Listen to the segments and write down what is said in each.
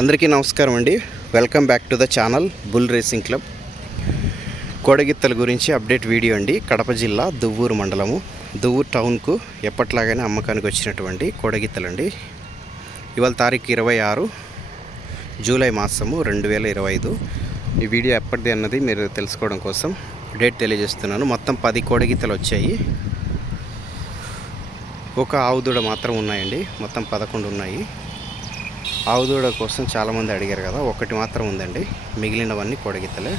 అందరికీ నమస్కారం అండి. Welcome back to the channel bull racing club కోడగిత్తల గురించి అప్డేట్ వీడియో అండి. కడప జిల్లా దువ్వూరు మండలము. దువ్వూరు టౌన్కు ఎప్పట్లాగానే అమ్మకానికి వచ్చినటువంటి కోడగిత్తలండి. ఇవాళ తారీఖు ఇరవై ఆరు జూలై మాసము రెండు వేల ఇరవై ఐదు. ఈ వీడియో ఎప్పటిది అన్నది మీరు తెలుసుకోవడం కోసం డేట్ తెలియజేస్తున్నాను. మొత్తం పది కోడగిత్తలు వచ్చాయి. ఒక ఆవుదూడ మాత్రం ఉన్నాయండి. మొత్తం పదకొండు ఉన్నాయి. ఆవు దూడ కోసం చాలామంది అడిగారు కదా ఒకటి మాత్రం ఉందండి. మిగిలినవన్నీ కొడగితలే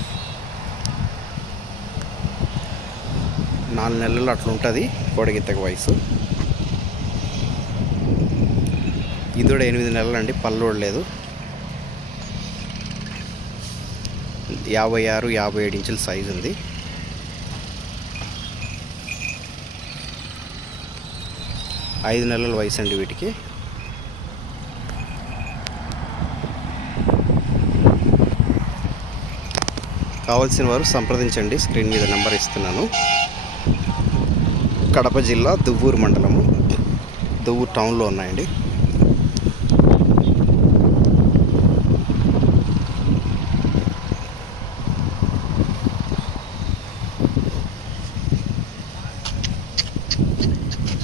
నాలుగు నెలలు అట్లా ఉంటుంది కోడగిత్తకు వయసు. ఇది కూడా ఎనిమిది నెలలు అండి పల్లోడు లేదు. యాభై ఆరు యాభై ఏడు ఇంచుల సైజు ఉంది. ఐదు నెలల వయసు అండి వీటికి. కావాల్సిన వారు సంప్రదించండి. స్క్రీన్ మీద నెంబర్ ఇస్తున్నాను. కడప జిల్లా దువ్వూరు మండలము. దువ్వూరు టౌన్లో ఉన్నాయండి.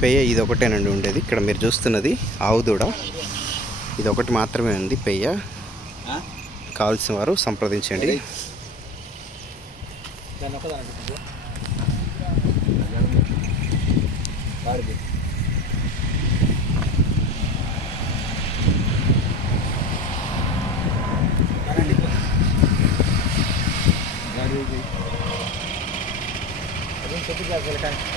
పెయ్య ఇది ఒకటేనండి ఉండేది. ఇక్కడ మీరు చూస్తున్నది ఆవు దూడ ఇది ఒకటి మాత్రమే ఉంది పెయ్య కావాల్సిన వారు సంప్రదించండి. మనకేనా సరే అడుగుతలే ఒళ్ళుగా పట్టుకుంటాడు లేకపోతే నా పట్టుకోమన్నా అక్క అన్నది కట్ కట్టే అంట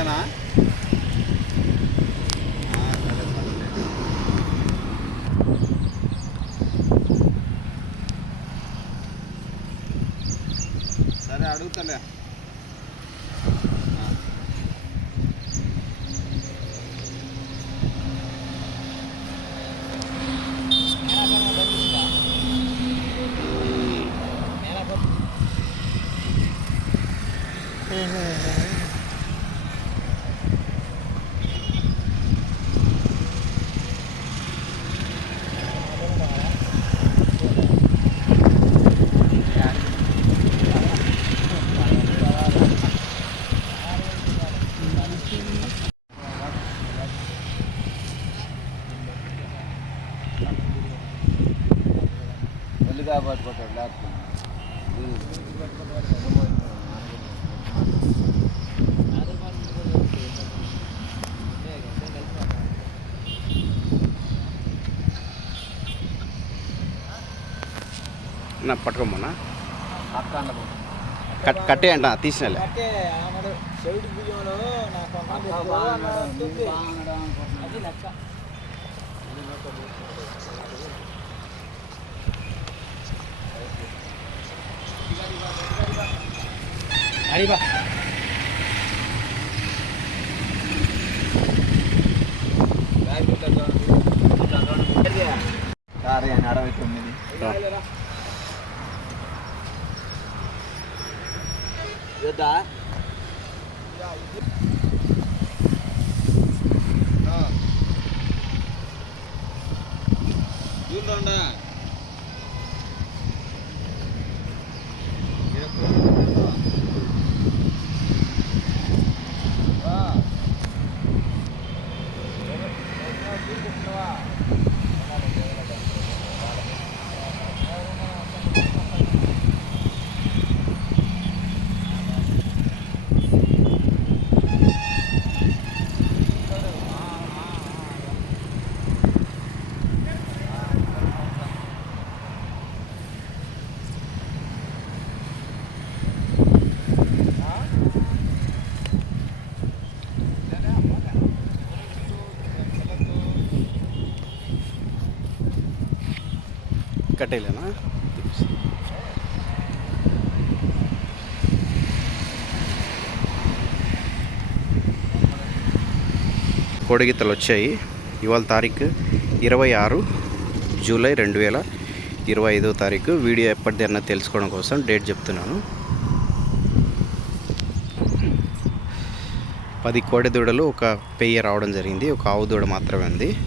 తీసినలే అంటే ఆమెడు చెవిటి బియ్యంలో నాకు అన్నం అక్క పెట్టు బాగున్నాడు అన్నాడు. నేను బాగున్నాడు అనుకుంటున్నాను. అది లెక్క అడిబా సారీ అని అరవై తొమ్మిది ఇదా కట్టేయలేనా? కోడిగీతలు వచ్చాయి. ఇవాళ తారీఖు ఇరవై ఆరు జూలై రెండు వేల ఇరవై ఐదో తారీఖు. వీడియో ఎప్పటిది తెలుసుకోవడం కోసం డేట్ చెప్తున్నాను. పది కోడి దూడలు ఒక పెయ్య రావడం జరిగింది. ఒక ఆవు దూడ మాత్రమే ఉంది.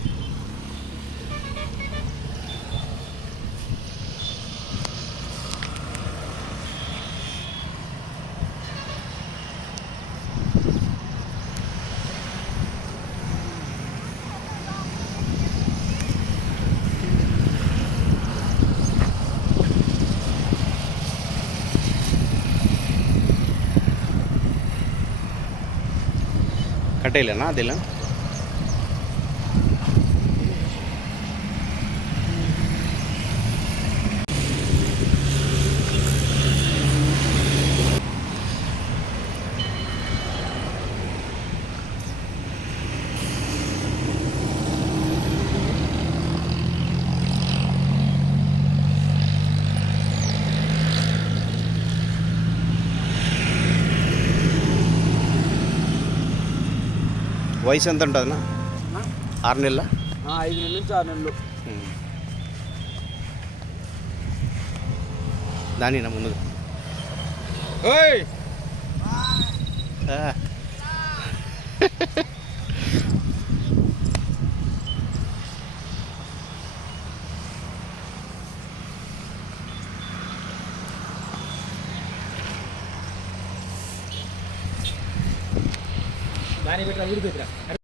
కట్టేయలేనా అదిలా వయసు ఎంత ఉంటుందన్నా? ఆరు నెలల? ఐదు నెలల నుంచి ఆరు నెలలు. దాని నా ముందు. ఓయ్! நானே வீட்டில் இருக்கு